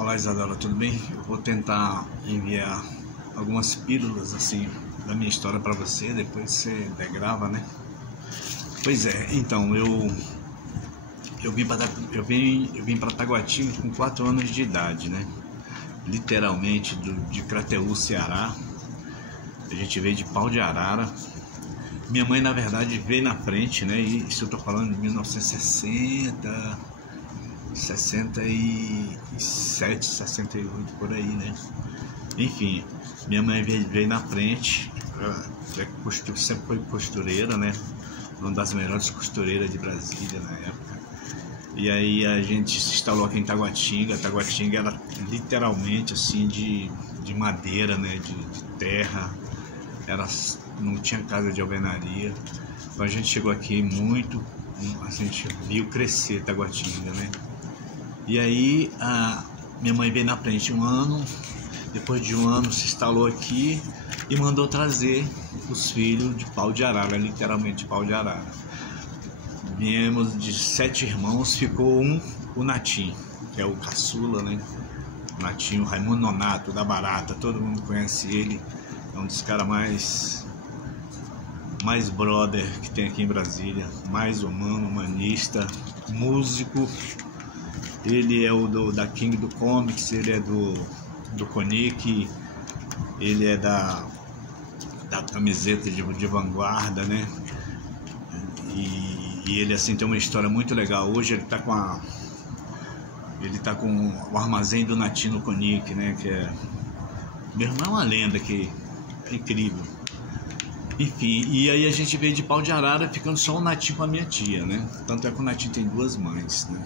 Olá, Isadora, tudo bem? Eu vou tentar enviar algumas pílulas assim da minha história para você, depois você degrava, né? Pois é, então eu vim para Taguatinga com 4 anos de idade, né? Literalmente de Crateús, Ceará. A gente veio de Pau de Arara. Minha mãe, na verdade, veio na frente, né? E isso eu tô falando de 1960, 67, 68, por aí, né? Enfim, minha mãe veio na frente, sempre foi costureira, né? Uma das melhores costureiras de Brasília na época. E aí a gente se instalou aqui em Taguatinga. Taguatinga era literalmente assim de madeira, né? De terra. Não tinha casa de alvenaria. Então a gente chegou aqui a gente viu crescer Taguatinga, né? E aí a minha mãe veio na frente um ano, depois de um ano se instalou aqui e mandou trazer os filhos de Pau de Arara, literalmente Pau de Arara. Viemos de 7 irmãos, ficou o Natinho, que é o caçula, né? O Natinho, Raimundo Nonato, da Barata, todo mundo conhece ele, é um dos caras mais brother que tem aqui em Brasília, mais humano, humanista, músico. Ele é da King do Comics, ele é do Conic, ele é da camiseta de vanguarda, né? E ele assim tem uma história muito legal. Hoje ele tá com o armazém do Natino Conic, né? Que meu irmão é uma lenda que é incrível. Enfim, e aí a gente veio de Pau de Arara, ficando só o Natinho com a minha tia, né? Tanto é que o Natinho tem 2 mães, né?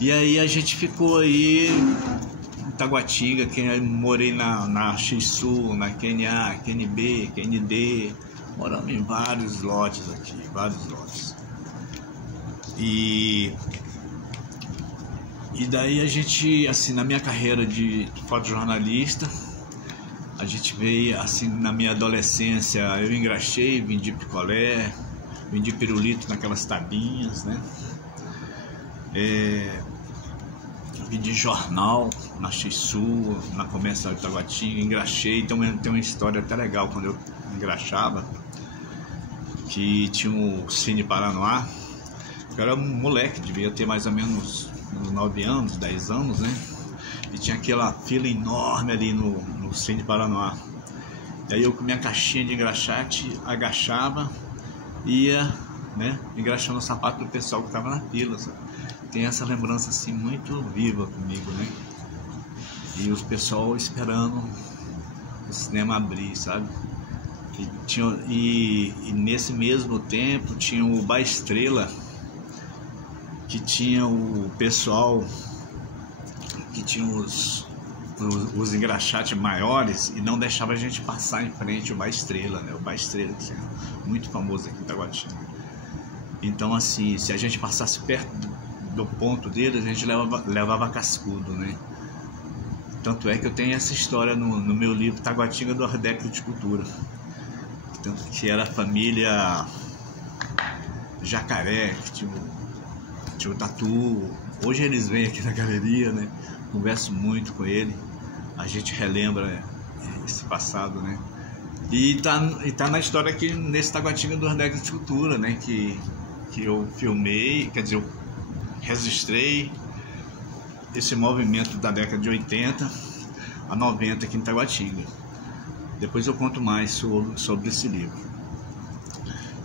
E aí a gente ficou aí em Taguatinga, que morei na X-Sul, na QNA, QNB, QND, moramos em vários lotes aqui, vários lotes. E daí a gente, assim, na minha carreira de fotojornalista, a gente veio, assim, na minha adolescência, eu engraxei, vendi picolé, vendi pirulito naquelas tabinhas, né? Vendi jornal na X-Sul, na Comercial de Taguatinga, engraxei. Então tem uma história até legal quando eu engraxava, que tinha o Cine Paranoá. Eu era um moleque, devia ter mais ou menos uns 9 anos, 10 anos, né? E tinha aquela fila enorme ali no Cine Paranoá. E aí eu com minha caixinha de engraxate agachava, ia, né, engraxando o sapato do pessoal que estava na fila, sabe? Tem essa lembrança assim muito viva comigo, né? E os pessoal esperando o cinema abrir, sabe? E nesse mesmo tempo tinha o Bar Estrela, que tinha o pessoal que tinha os engraxates maiores e não deixava a gente passar em frente o Bar Estrela, né? O Bar Estrela, que é muito famoso aqui em Taguatinga. Então, assim, se a gente passasse perto do ponto dele, a gente levava cascudo, né? Tanto é que eu tenho essa história no meu livro Taguatinga do Ardec de Cultura, tanto que era a família Jacaré, que tinha o Tatu. Hoje eles vêm aqui na galeria, né? Converso muito com ele, a gente relembra esse passado, né? E tá na história aqui nesse Taguatinga do Ardec de Cultura, né? Que eu filmei, quer dizer, eu registrei esse movimento da década de 80 a 90 aqui em Taguatinga. Depois eu conto mais sobre esse livro.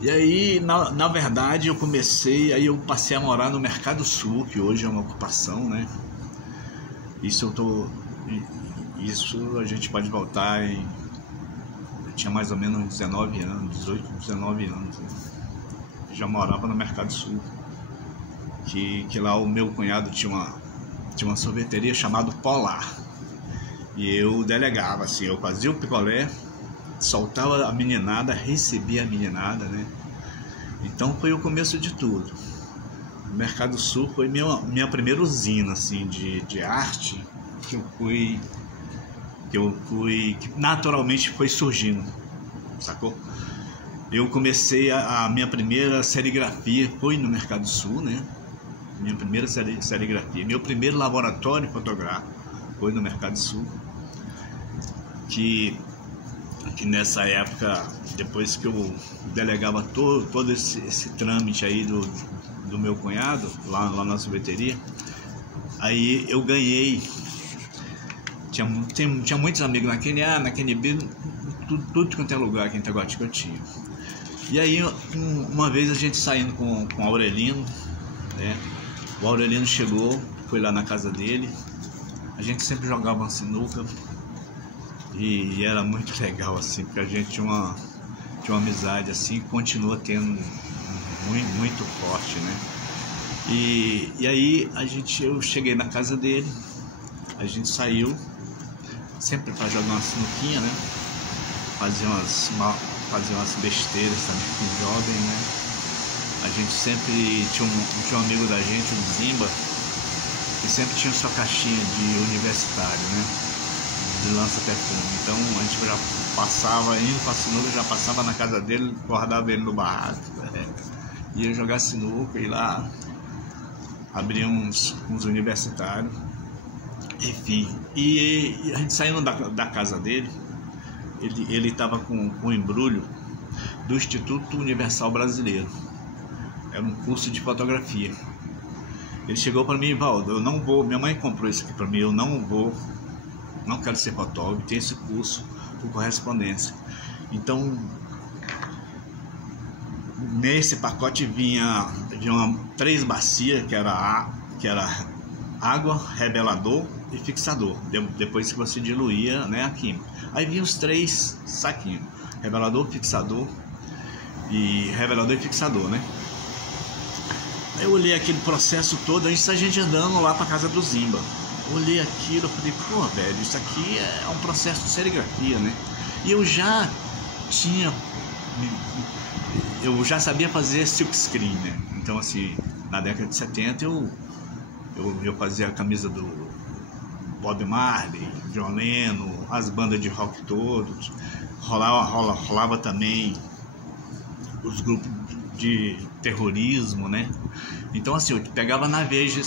E aí, na verdade, aí eu passei a morar no Mercado Sul, que hoje é uma ocupação, né? Isso a gente pode voltar eu tinha mais ou menos 19 anos, 18, 19 anos, né? Já morava no Mercado Sul. Que lá o meu cunhado tinha uma sorveteria chamada Polar. E eu delegava, assim, eu fazia o picolé, soltava a meninada, recebia a meninada, né? Então foi o começo de tudo. O Mercado Sul foi minha primeira usina, assim, de arte que naturalmente foi surgindo, sacou? Eu comecei a minha primeira serigrafia foi no Mercado Sul, né? minha primeira serigrafia. Meu primeiro laboratório fotográfico foi no Mercado Sul, que nessa época, depois que eu delegava todo esse trâmite aí do meu cunhado, lá na sorveteria, aí eu ganhei, tinha muitos amigos na QNB, tudo quanto é lugar aqui em Taguatinga eu tinha. E aí, uma vez a gente saindo com o Aurelino, né? O Aurelino chegou, foi lá na casa dele, a gente sempre jogava uma sinuca e era muito legal, assim, porque a gente tinha uma amizade, assim, continua tendo muito forte, né? E aí eu cheguei na casa dele, a gente saiu, sempre para jogar uma sinuquinha, né? Fazia umas besteiras também com jovem, né? A gente sempre tinha um amigo da gente, o Zimba, que sempre tinha sua caixinha de universitário, né? De lança-perfume. Então a gente já passava, indo pra sinuca, já passava na casa dele, guardava ele no barraco, ia jogar sinuca, e lá abria uns universitários, enfim. E a gente saindo da casa dele, ele estava com um embrulho do Instituto Universal Brasileiro, era um curso de fotografia. Ele chegou para mim: Valdo, eu não vou, minha mãe comprou isso aqui para mim, eu não quero ser fotógrafo, tem esse curso por correspondência. Então, nesse pacote vinha 3 bacias, que era água, revelador e fixador, depois que você diluía, né, a química. Aí vinha os 3 saquinhos, revelador, fixador e fixador, né? Aí eu olhei aquele processo todo, antes a gente andando lá para casa do Zimba. Eu olhei aquilo, eu falei: pô, velho, isso aqui é um processo de serigrafia, né? E eu já sabia fazer silkscreen, né? Então, assim, na década de 70 eu fazia a camisa do Bob Marley, John Lennon, as bandas de rock todos, rolava também os grupos de terrorismo, né? Então, assim, eu pegava na Veja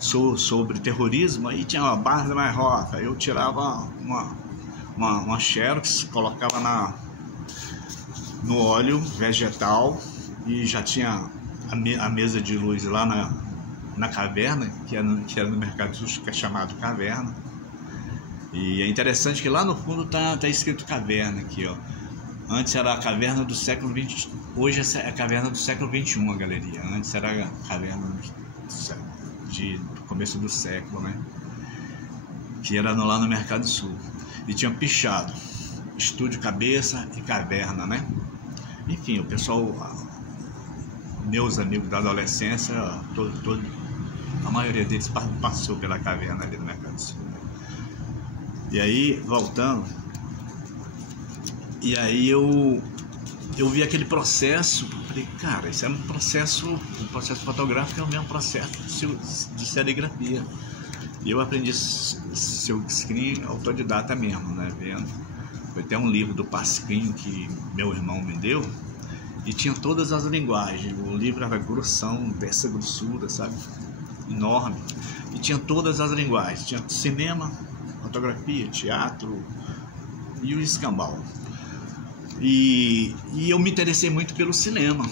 sobre terrorismo, aí tinha uma barra mais roca, eu tirava uma xerox, colocava no óleo vegetal, e já tinha a mesa de luz lá na caverna, que era no Mercado Sul, que é chamado Caverna. E é interessante que lá no fundo tá escrito Caverna aqui, ó. Antes era a caverna do século XX, hoje é a caverna do século XXI, a galeria. Antes era a caverna do começo do século, né? Que era lá no Mercado Sul. E tinha pichado Estúdio Cabeça e Caverna, né? Enfim, o pessoal, meus amigos da adolescência, a maioria deles passou pela caverna ali no Mercado Sul. E aí, voltando, e aí eu vi aquele processo, falei: cara, isso é um processo fotográfico, é o mesmo processo de serigrafia. E eu aprendi silkscreen autodidata mesmo, né, vendo. Foi até um livro do Pasquim que meu irmão me deu, e tinha todas as linguagens. O livro era grossão, dessa grossura, sabe, enorme, e tinha todas as linguagens. Tinha cinema, fotografia, teatro e o escambau. E eu me interessei muito pelo cinema.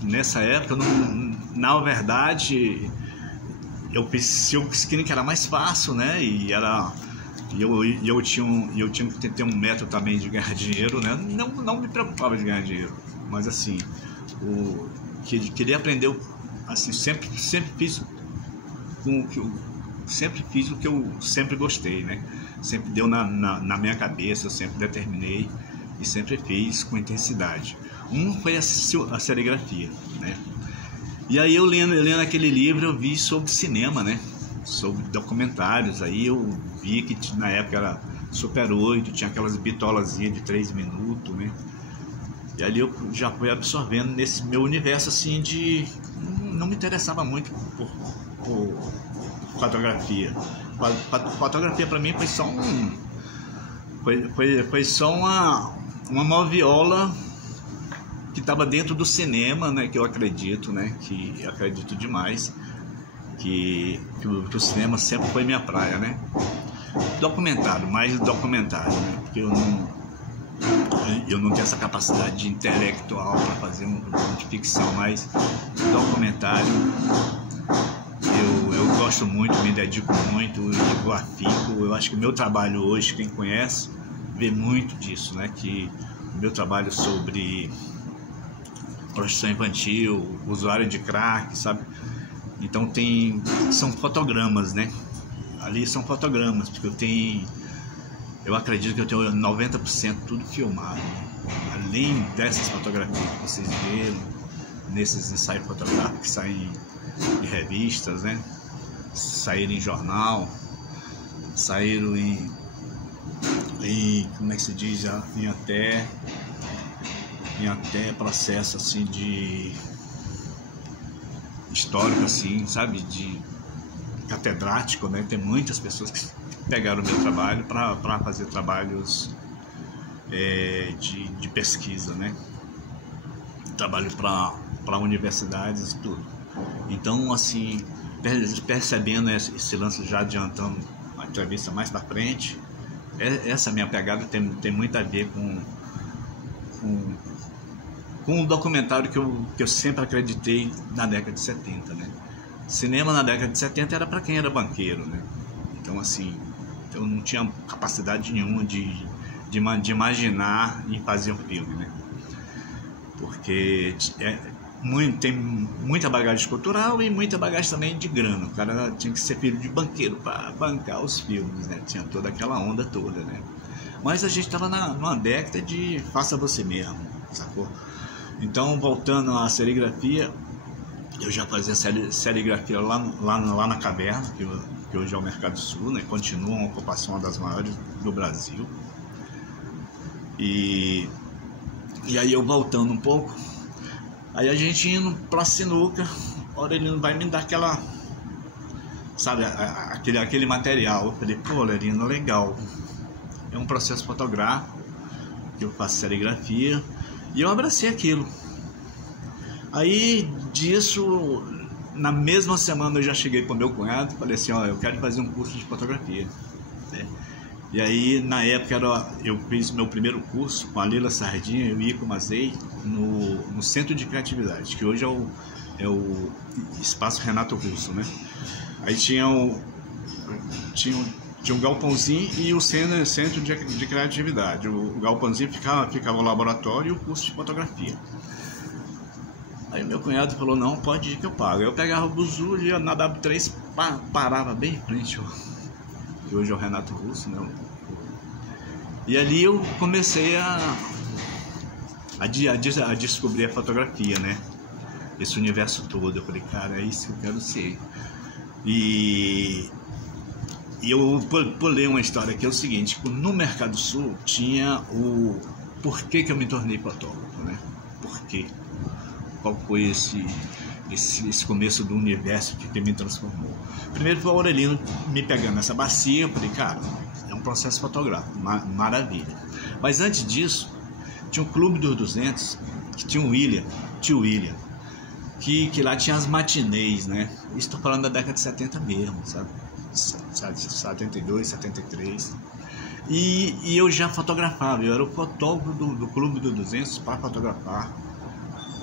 Nessa época, na verdade, eu pensei que era mais fácil, né? E eu tinha que ter um método também de ganhar dinheiro, né? Não me preocupava de ganhar dinheiro, mas assim, queria aprender, assim, sempre fiz o que eu sempre gostei, né? Sempre deu na minha cabeça, eu sempre determinei e sempre fiz com intensidade. Foi a serigrafia, né? E aí eu lendo aquele livro, eu vi sobre cinema, né? Sobre documentários. Aí eu vi que na época era Super 8, tinha aquelas bitolazinhas de 3 minutos, né? E ali eu já fui absorvendo nesse meu universo, assim, não me interessava muito por fotografia. Fotografia para mim foi só uma moviola que estava dentro do cinema, né, que eu acredito, né, que eu acredito demais, que o cinema sempre foi minha praia, né. Documentário, mais documentário, né, porque eu não tenho essa capacidade intelectual para fazer um de ficção, mas documentário eu gosto muito, me dedico muito, eu afico. Eu acho que o meu trabalho hoje, quem conhece, vê muito disso, né? Que o meu trabalho sobre prostituição infantil, usuário de crack, sabe? Então são fotogramas, né? Ali são fotogramas, porque eu acredito que eu tenho 90% tudo filmado. Além dessas fotografias que vocês viram, nesses ensaios fotográficos que saem em revistas, né? Saíram em jornal, saíram em como é que se diz, em até processo assim de histórico, assim, sabe, de catedrático, né? Tem muitas pessoas que pegaram o meu trabalho para fazer trabalhos de pesquisa, né? Trabalho para universidades e tudo. Então, assim, percebendo esse lance, já adiantando a entrevista mais para frente, essa minha pegada tem muito a ver com um documentário que eu sempre acreditei na década de 70, né? Cinema na década de 70 era para quem era banqueiro, né? Então, assim, eu não tinha capacidade nenhuma de imaginar em fazer um filme, né? Porque tem muita bagagem cultural e muita bagagem também de grana. O cara tinha que ser filho de banqueiro para bancar os filmes, né? Tinha toda aquela onda toda, né? Mas a gente estava numa década de faça você mesmo, sacou? Então, voltando à serigrafia, eu já fazia serigrafia lá na Caverna, que hoje é o Mercado Sul, né? Continua uma ocupação, uma das maiores do Brasil. E aí eu voltando um pouco, aí a gente indo pra sinuca, a Aurelino vai me dar aquela, sabe, aquele material. Eu falei, pô, Aurelino, legal. É um processo fotográfico, que eu faço serigrafia, e eu abracei aquilo. Aí disso, na mesma semana eu já cheguei pro meu cunhado e falei assim, ó, eu quero fazer um curso de fotografia, né? E aí, na época, eu fiz meu primeiro curso com a Lila Sardinha e o Ico Mazei no Centro de Criatividade, que hoje é o Espaço Renato Russo, né? Aí tinha um galpãozinho e o Centro de Criatividade. O galpãozinho ficava o laboratório e o curso de fotografia. Aí meu cunhado falou, não, pode ir que eu pago. Eu pegava o buzu, ia na W3, parava bem em frente, que hoje é o Renato Russo, né? E ali eu comecei a descobrir a fotografia, né? Esse universo todo. Eu falei, cara, é isso que eu quero ser. E eu pulei uma história que é o seguinte, no Mercado Sul tinha o porquê que eu me tornei fotógrafo, né? Por quê? Qual foi esse começo do universo que me transformou? Primeiro foi o Aurelino me pegando nessa bacia. Eu falei, cara, é um processo fotográfico, maravilha. Mas antes disso, tinha um Clube dos 200, que tinha o tio William, que lá tinha as matinês, né? Estou falando da década de 70 mesmo, sabe? 72, 73. E eu já fotografava, eu era o fotógrafo do Clube dos 200 para fotografar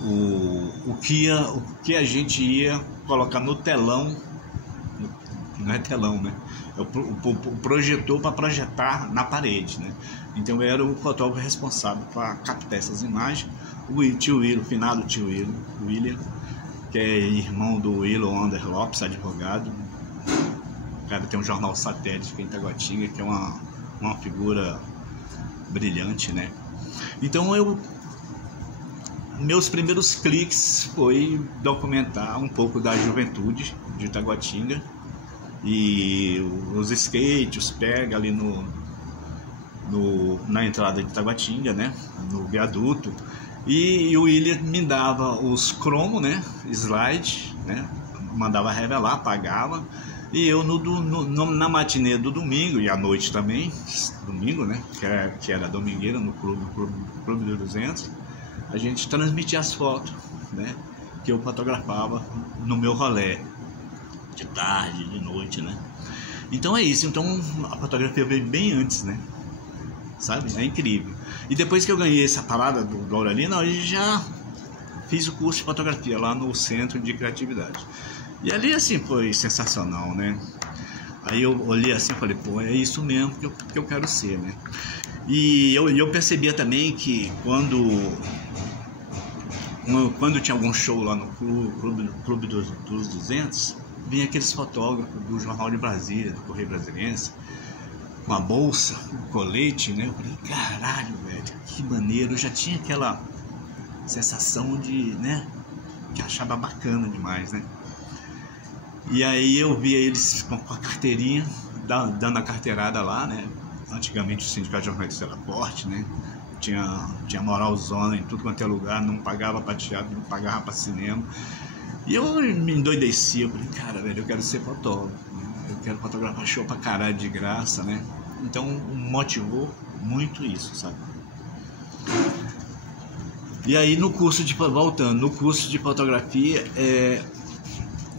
o que a gente ia colocar no telão, não é telão, né? O projetor para projetar na parede, né? Então eu era o fotógrafo responsável para captar essas imagens. O tio William, o finado tio William, que é irmão do Willow Ander Lopes, advogado. O cara tem um jornal Satélite aqui em Taguatinga, que é uma figura brilhante, né? Então meus primeiros cliques foi documentar um pouco da juventude de Taguatinga e os skates, os pega ali na entrada de Taguatinga, né? No viaduto. E o William me dava os cromos, né? Slide, né? Mandava revelar, pagava. E eu na matinê do domingo e à noite também, domingo, né? Que era domingueira no Clube do 200. a gente transmitia as fotos, né, que eu fotografava no meu rolê, de tarde, de noite, né. Então é isso, então a fotografia veio bem antes, né, sabe, é incrível. E depois que eu ganhei essa parada do Aurelino, eu já fiz o curso de fotografia lá no Centro de Criatividade. E ali, assim, foi sensacional, né. Aí eu olhei assim e falei, pô, é isso mesmo que eu quero ser, né. E eu percebia também que quando tinha algum show lá no Clube dos 200, vinha aqueles fotógrafos do Jornal de Brasília, do Correio Brasiliense, com a bolsa, com colete, né? Eu falei, caralho, velho, que maneiro. Eu já tinha aquela sensação de, né, que achava bacana demais, né? E aí eu via eles com a carteirinha, dando a carteirada lá, né? Antigamente o Sindicato de Jornalistas era forte, né? Tinha moralzona em tudo quanto é lugar, não pagava para teatro, não pagava para cinema. E eu me endoideci, eu falei, cara, velho, eu quero ser fotógrafo, né? Eu quero fotografar show pra caralho de graça, né? Então motivou muito isso, sabe? E aí voltando, no curso de fotografia,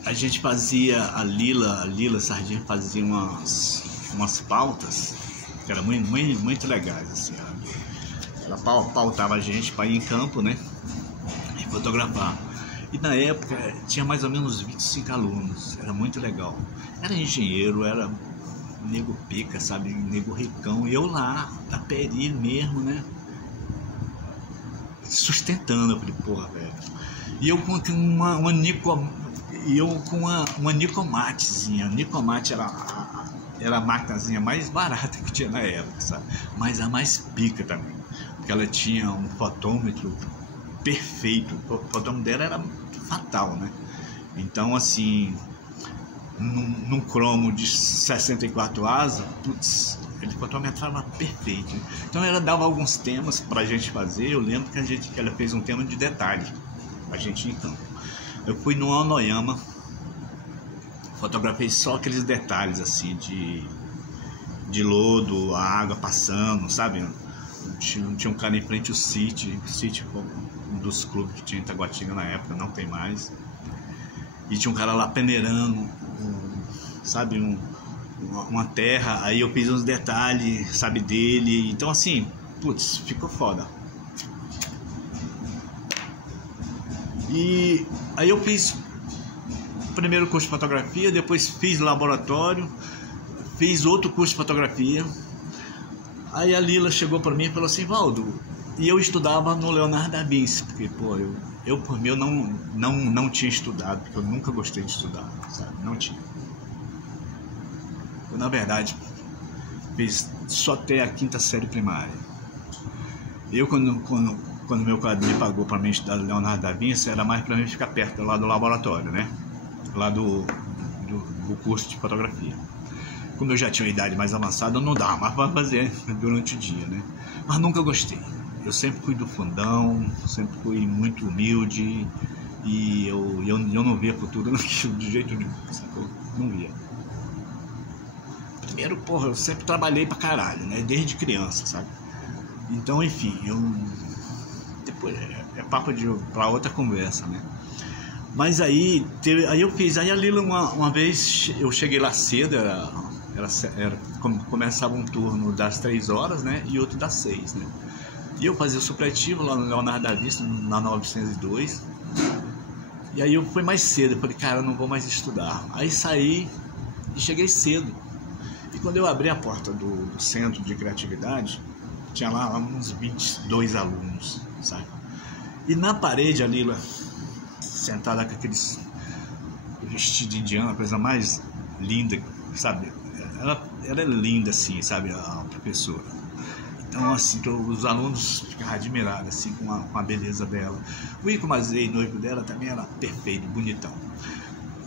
a gente fazia, a Lila Sardinha fazia umas pautas que eram muito legais, assim. Ela pautava a gente para ir em campo, né, e fotografar. E na época tinha mais ou menos 25 alunos, era muito legal. Era engenheiro, era nego pica, sabe, nego ricão, e eu lá, da peri mesmo, né, sustentando. Eu falei, porra, velho. E eu com uma Nicomatezinha. A Nicomate era a maquinazinha mais barata que tinha na época, sabe? Mas a mais pica também, porque ela tinha um fotômetro perfeito. O fotômetro dela era fatal, né? Então, assim, num cromo de 64 asas, putz, ele fotometrava perfeito. Então ela dava alguns temas pra gente fazer. Eu lembro que ela fez um tema de detalhe pra gente ir em campo. Eu fui no Anoyama, fotografei só aqueles detalhes assim de lodo, a água passando, sabe? Tinha um cara em frente ao City um dos clubes que tinha em Taguatinga na época, não tem mais. E tinha um cara lá peneirando, sabe, uma terra. Aí eu fiz uns detalhes, sabe, dele. Então assim, putz, ficou foda. E aí eu fiz o primeiro curso de fotografia, depois fiz laboratório, fiz outro curso de fotografia. Aí a Lila chegou para mim e falou assim, Valdo, e eu estudava no Leonardo da Vinci, porque, pô, eu por mim, eu não tinha estudado, porque eu nunca gostei de estudar, sabe, não tinha. Eu, na verdade, fiz só até a 5ª série primária. Eu, quando meu padrinho me pagou para mim estudar Leonardo da Vinci, era mais para mim ficar perto lá do laboratório, né? Lá do curso de fotografia. Como eu já tinha uma idade mais avançada, não dava mais para fazer durante o dia, né? Mas nunca gostei. Eu sempre fui do fundão, sempre fui muito humilde e eu não via futuro naquilo de jeito nenhum, sacou? Não via. Primeiro, porra, eu sempre trabalhei pra caralho, né? Desde criança, sabe? Então, enfim, depois é papo pra outra conversa, né? Mas aí eu fiz, aí a Lila uma vez, eu cheguei lá cedo, começava um turno das 3 horas, né? E outro das 6, né? E eu fazia o supletivo lá no Leonardo da Vinci, na 902. E aí eu fui mais cedo, eu falei, cara, eu não vou mais estudar. Aí saí e cheguei cedo. E quando eu abri a porta do Centro de Criatividade, tinha lá uns 22 alunos, sabe? E na parede a Lila, sentada com aqueles vestido indiano, a coisa mais linda, sabe? Ela é linda assim, sabe, a professora. Então, assim, os alunos ficavam admirados assim, com a beleza dela. O Ico Mazei, noivo dela, também era perfeito, bonitão.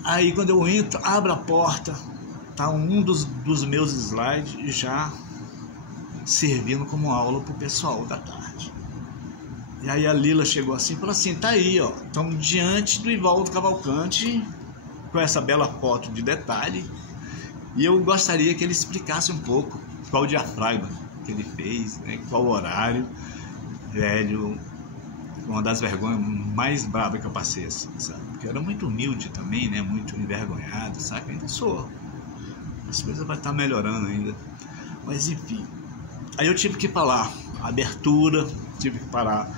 Aí quando eu entro, abro a porta, tá um dos meus slides já servindo como aula pro pessoal da tarde. E aí a Lila chegou assim e falou assim, tá aí, ó, estamos diante do Ivaldo Cavalcante com essa bela foto de detalhe e eu gostaria que ele explicasse um pouco qual o diafragma que ele fez, né, qual o horário. Velho, uma das vergonhas mais bravas que eu passei, assim, sabe? Porque eu era muito humilde também, né? Muito envergonhado, sabe? Ainda sou. As coisas vão estar melhorando ainda. Mas enfim. Aí eu tive que falar abertura, tive que falar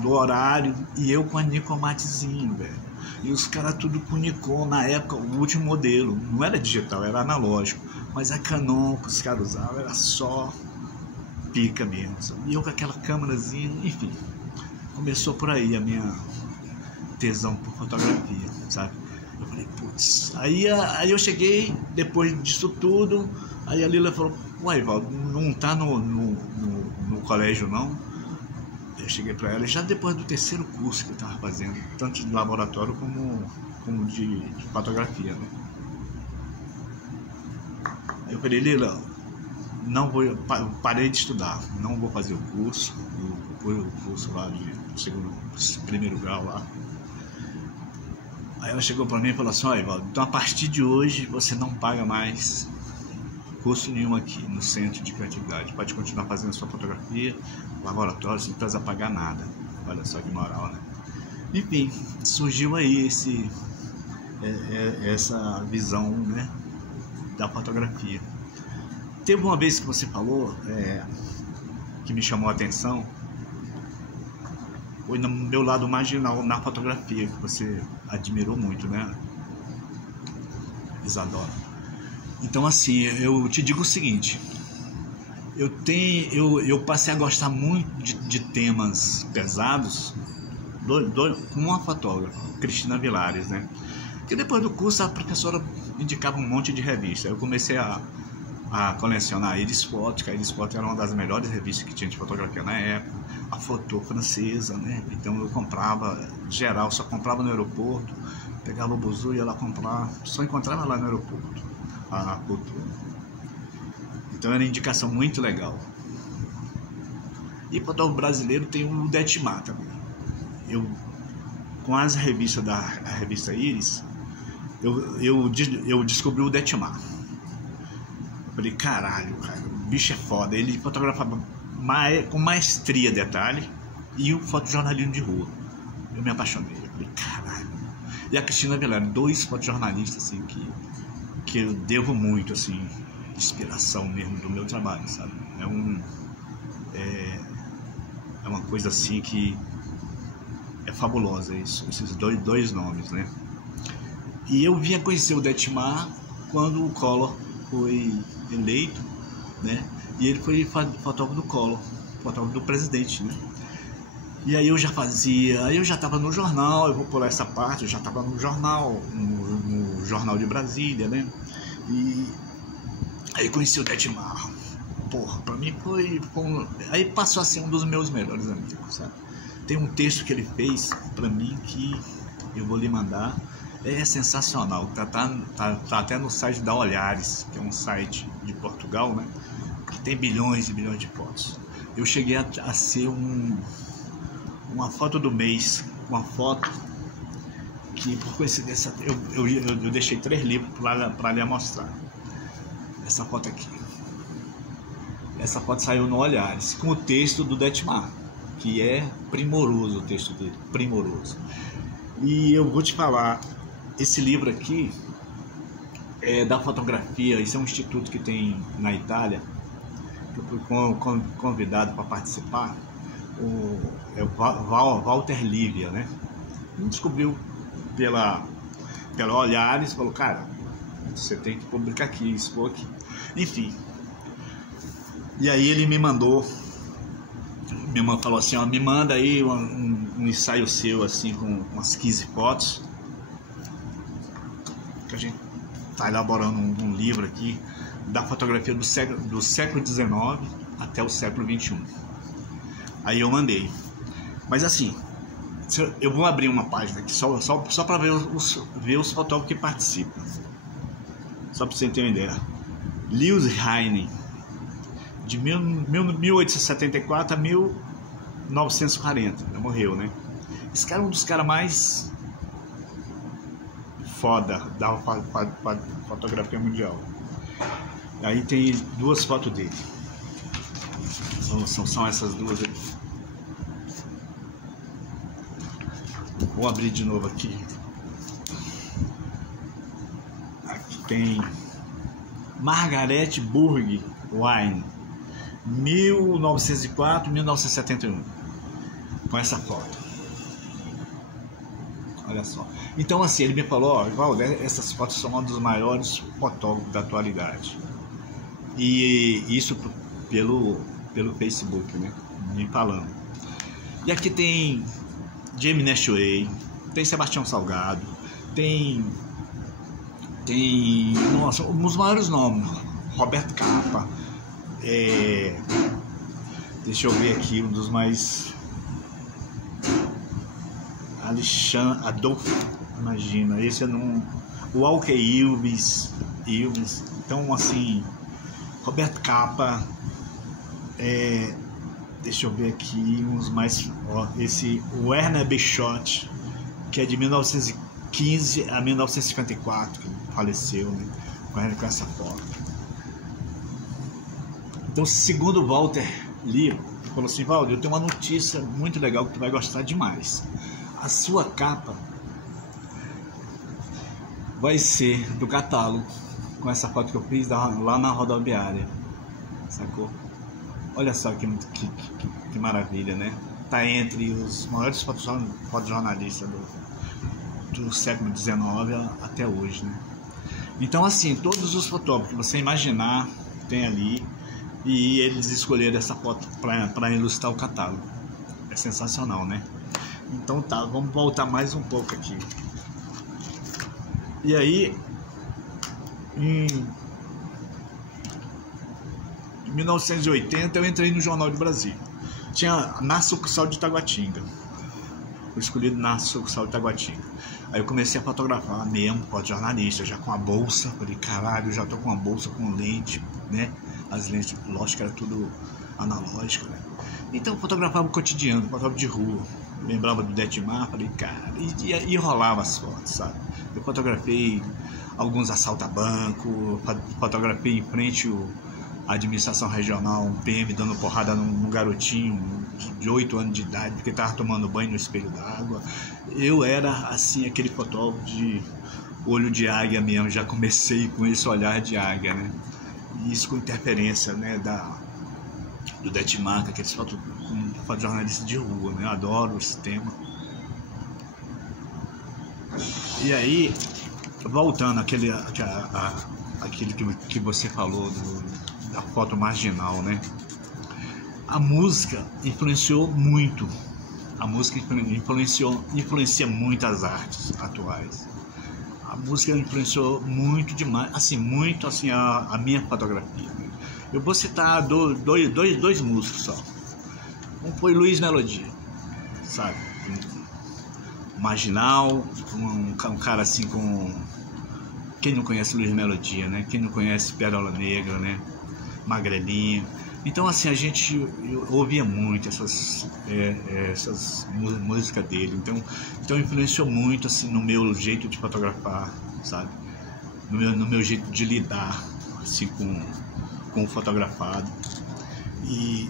do horário, e eu com a Nicomatezinho, velho. E os caras tudo com Nikon, na época, o último modelo. Não era digital, era analógico. Mas a Canon que os caras usavam era só pica mesmo, sabe? E eu com aquela câmerazinha, enfim. Começou por aí a minha tesão por fotografia, sabe? Eu falei, putz. Aí eu cheguei, depois disso tudo, aí a Lila falou, uai, Valdo, não tá no colégio não? Eu cheguei pra ela, já depois do terceiro curso que eu tava fazendo, tanto de laboratório como de fotografia, né? Aí eu falei, Lila, não vou, parei de estudar, não vou fazer o curso, o curso lá de primeiro grau lá. Aí ela chegou pra mim e falou assim, olha, Valdo, então a partir de hoje você não paga mais curso nenhum aqui no centro de criatividade, pode continuar fazendo sua fotografia, laboratório, você não precisa pagar nada. Olha só que moral, né? Enfim, surgiu aí essa visão, né, da fotografia. Teve uma vez que você falou que me chamou a atenção, foi no meu lado marginal na fotografia, que você admirou muito, né, Isadora? Então, assim, eu te digo o seguinte, eu passei a gostar muito de temas pesados com uma fotógrafa, Cristina Vilares, né? Porque depois do curso a professora indicava um monte de revista. Eu comecei a colecionar a Iris Foto, que a Iris Foto era uma das melhores revistas que tinha de fotografia na época, a Photo francesa, né? Então eu comprava, geral, só comprava no aeroporto, pegava o buzu e ia lá comprar, só encontrava lá no aeroporto a Photo. Então era uma indicação muito legal. E fotógrafo brasileiro tem o Detmar também. Com as revistas da revista Iris, eu descobri o Detmar. Eu falei, caralho, cara, o bicho é foda. Ele fotografava com maestria detalhe e o fotojornalismo de rua. Eu me apaixonei. Eu falei, caralho. E a Cristina Vilares, dois fotojornalistas assim, que eu devo muito, assim, inspiração mesmo do meu trabalho, sabe? É uma coisa assim que é fabulosa, esses dois nomes, né? E eu vim a conhecer o Detmar quando o Collor foi eleito, né? E ele foi fotógrafo do Collor, fotógrafo do presidente, né? E aí eu já estava no jornal, eu vou pular essa parte, eu já estava no jornal, no Jornal de Brasília, né? E aí conheci o Detmar. Porra, pra mim foi aí passou a ser um dos meus melhores amigos, sabe? Tem um texto que ele fez pra mim que eu vou lhe mandar, é sensacional, tá até no site da Olhares, que é um site de Portugal, né? Que tem bilhões e bilhões de fotos. Eu cheguei a ser uma foto do mês, uma foto que, por coincidência, eu deixei 3 livros para lhe mostrar. Essa foto aqui. Essa foto saiu no Olhares, com o texto do Detmar, que é primoroso o texto dele, primoroso. E eu vou te falar, esse livro aqui é da fotografia, isso é um instituto que tem na Itália, que eu fui convidado para participar, o Walter Livia, né? Ele descobriu pela Olhares, falou, cara, você tem que publicar aqui, expor aqui, enfim. E aí ele me mandou, minha irmã falou assim, ó, me manda aí um ensaio seu, assim, com umas 15 fotos, que a gente tá elaborando um livro aqui da fotografia do século XIX até o século XXI. Aí eu mandei. Mas assim, eu vou abrir uma página aqui só para ver os fotógrafos que participam. Só para você ter uma ideia. Lewis Heine, de 1874 a 1940, já morreu, né? Esse cara é um dos caras mais foda da fotografia mundial. Aí tem 2 fotos dele. São essas 2 aqui. Vou abrir de novo aqui. Aqui tem Margaret Burg Wine, 1904-1971, com essa foto. Olha só. Então assim, ele me falou, ó, Valder, essas fotos são um dos maiores fotógrafos da atualidade. E isso pelo Facebook, né? Me falando. E aqui tem Jamie Nashway, tem Sebastião Salgado, tem nossa, os maiores nomes, Roberto Capa, deixa eu ver aqui, um dos mais, Alexandre Adolfo, imagina, esse é o Walker Ilves, então assim, Roberto Capa, deixa eu ver aqui uns mais, ó, esse Werner Bichot, que é de 1915 a 1954, que faleceu, né, com essa foto. Então, segundo Walter Lee, ele falou assim, Valdir, eu tenho uma notícia muito legal que tu vai gostar demais. A sua capa vai ser do catálogo, com essa foto que eu fiz lá na rodoviária, sacou? Olha só que maravilha, né? Tá entre os maiores fotojornalistas do século XIX até hoje, né? Então, assim, todos os fotógrafos que você imaginar tem ali, e eles escolheram essa foto para ilustrar o catálogo. É sensacional, né? Então tá, vamos voltar mais um pouco aqui. E aí, em 1980 eu entrei no Jornal de Brasília. Tinha na sucursal de Taguatinga. Fui escolhido na sucursal de Taguatinga. Aí eu comecei a fotografar mesmo, fotojornalista, já com a bolsa. Falei, caralho, já tô com uma bolsa com lente, né? As lentes, lógico, era tudo analógico, né? Então eu fotografava o cotidiano, fotografava de rua. Lembrava do Detmar, falei, cara, e rolava as fotos, sabe? Eu fotografei alguns assaltos a banco, fotografei em frente à administração regional, um PM dando porrada num garotinho de 8 anos de idade, porque estava tomando banho no espelho d'água. Eu era, assim, aquele fotógrafo de olho de águia mesmo, já comecei com esse olhar de águia, né? E isso com interferência, né, do Detmar, aqueles fotojornalistas de rua, né? Eu adoro esse tema. E aí, voltando àquele que você falou da foto marginal, né? A música influenciou muito. A música influencia muito as artes atuais. A música influenciou muito demais, assim, muito assim a minha fotografia. Eu vou citar dois músicos só. Um foi Luiz Melodia, sabe? Marginal, um cara assim com... Quem não conhece Luiz Melodia, né? Quem não conhece Pérola Negra, né? Magrelinho. Então, assim, a gente ouvia muito essas músicas dele. Então influenciou muito, assim, no meu jeito de fotografar, sabe? No meu jeito de lidar, assim, com o fotografado. E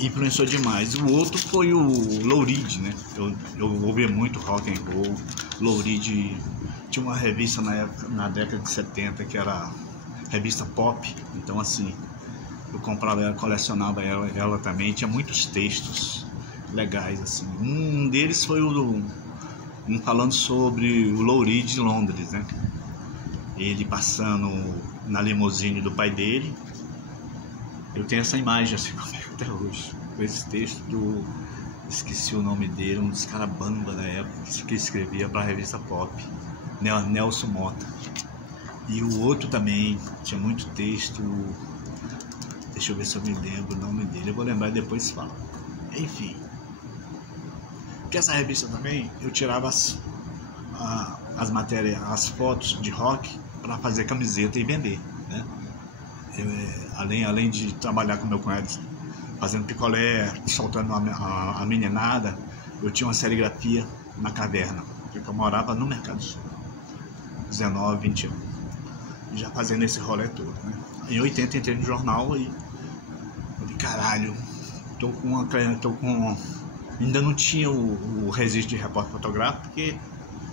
influenciou demais. O outro foi o Lou Reed, né? Eu ouvia muito rock and roll. Lou Reed tinha uma revista na década de 70 que era revista pop. Então, assim, eu comprava ela, colecionava ela também. Tinha muitos textos legais, assim. Um deles foi um falando sobre o Lou Reed de Londres, né? Ele passando na limusine do pai dele. Eu tenho essa imagem assim até hoje, com esse texto esqueci o nome dele, um dos caras bamba da época que escrevia para a revista Pop, Nelson Mota. E o outro também tinha muito texto, deixa eu ver se eu me lembro o nome dele, eu vou lembrar e depois falo. Enfim, que essa revista também eu tirava as matérias, as fotos de rock para fazer camiseta e vender, né? Além de trabalhar com meu cunhado fazendo picolé, soltando a meninada, eu tinha uma serigrafia na caverna, porque eu morava no Mercado Sul, 19, 20 anos, já fazendo esse rolê todo, né? Em 80 entrei no jornal e falei, caralho, tô com Ainda não tinha o registro de repórter fotográfico, porque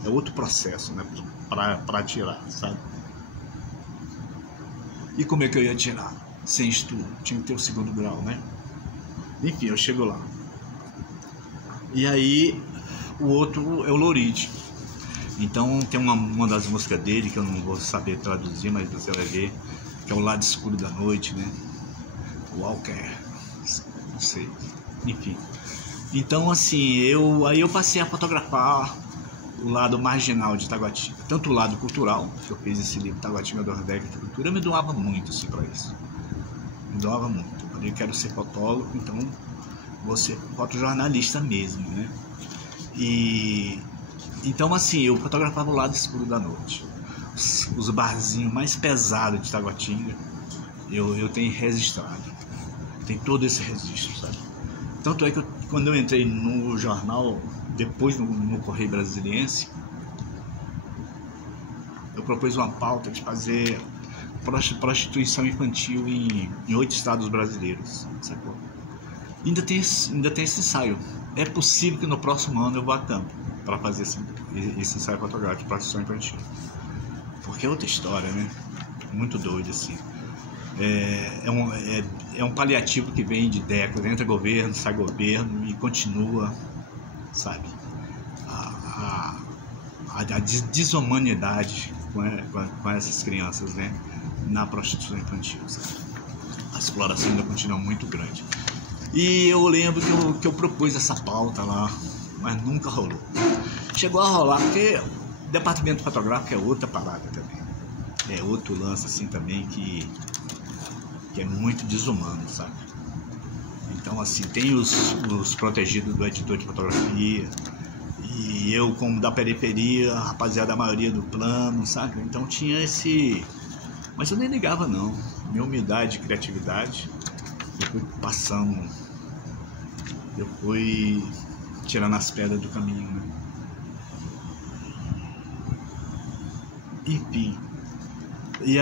é outro processo, né, para tirar, sabe? E como é que eu ia tirar? Sem estudo, tinha que ter o 2º grau, né? Enfim, eu chego lá. E aí, o outro é o Loride. Então, tem uma das músicas dele, que eu não vou saber traduzir, mas você vai ver, que é O Lado Escuro da Noite, né? Walker, não sei, enfim. Então, assim, aí eu passei a fotografar o lado marginal de Taguatinga, tanto o lado cultural, que eu fiz esse livro Taguatinga do Nordeste de Cultura, eu me doava muito assim para isso, me doava muito. Eu falei, quero ser fotógrafo, então vou ser fotojornalista mesmo, né? E então, assim, eu fotografava o lado escuro da noite, os barzinhos mais pesados de Taguatinga, eu tenho registrado, tem todo esse registro, sabe? Tanto é que quando eu entrei no jornal, depois no Correio Brasiliense, eu propus uma pauta de fazer prostituição infantil em 8 estados brasileiros, sacou? Ainda tem esse ensaio. É possível que no próximo ano eu vá a campo para fazer esse ensaio fotográfico de prostituição infantil. Porque é outra história, né? Muito doido, assim. É um paliativo que vem de décadas, entra governo, sai governo e continua, sabe, a desumanidade com essas crianças, né, na prostituição infantil, sabe? A exploração ainda continua muito grande. E eu lembro que eu propus essa pauta lá, mas nunca rolou. Chegou a rolar porque o departamento fotográfico é outra parada também. É outro lance assim também que é muito desumano, sabe? Então, assim, tem os protegidos do editor de fotografia, e eu, como da periferia, a rapaziada, a maioria do plano, sabe? Então tinha esse... Mas eu nem ligava, não. Minha humildade e criatividade, eu fui passando, eu fui tirando as pedras do caminho, né? Enfim. E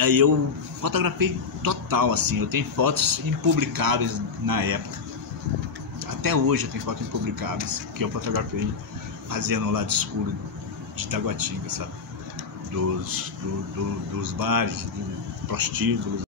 aí eu fotografei total, assim, eu tenho fotos impublicáveis na época. Até hoje eu tenho fotos impublicáveis que eu fotografei fazendo o lado escuro de Taguatinga, sabe? Dos bares, dos prostíbulos.